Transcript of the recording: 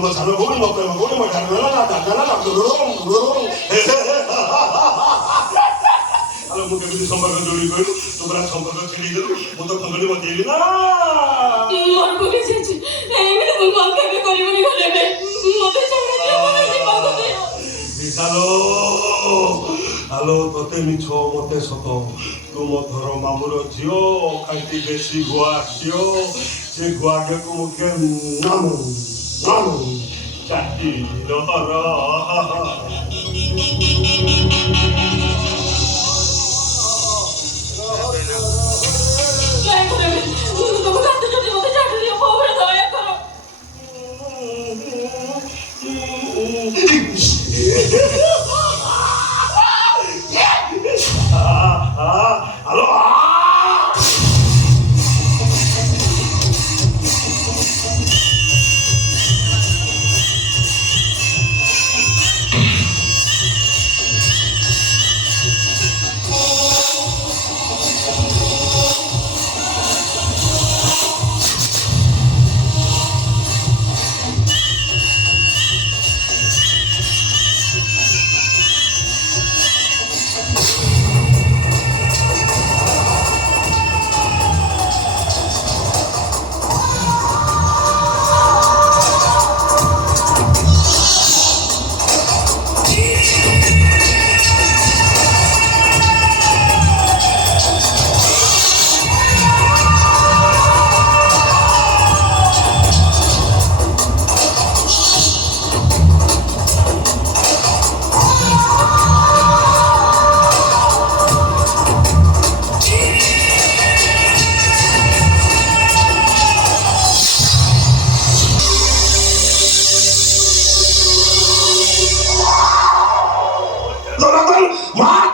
뭐 자는 고기 먹고 고기 뭐 잘나나 আলো মুখে যদি সম্পর্ক জড়িয়ে গেল তোমরা সম্পর্ক ছেড়ে গেল মতো খঙ্গলি বলতে এলি না মন করে চেয়েছি এমনি তো মন খাবে করিবনি গলে মতে চাই যে মনে কি পাবো বিশালো আলো তোতে মিছ মতে সত তুম ধর মামুর ঝিও খাইতে বেশি গুয়া ঝিও সে গুয়াকে মুখে নামু নামু চাটি লহর Alô? Jonathan,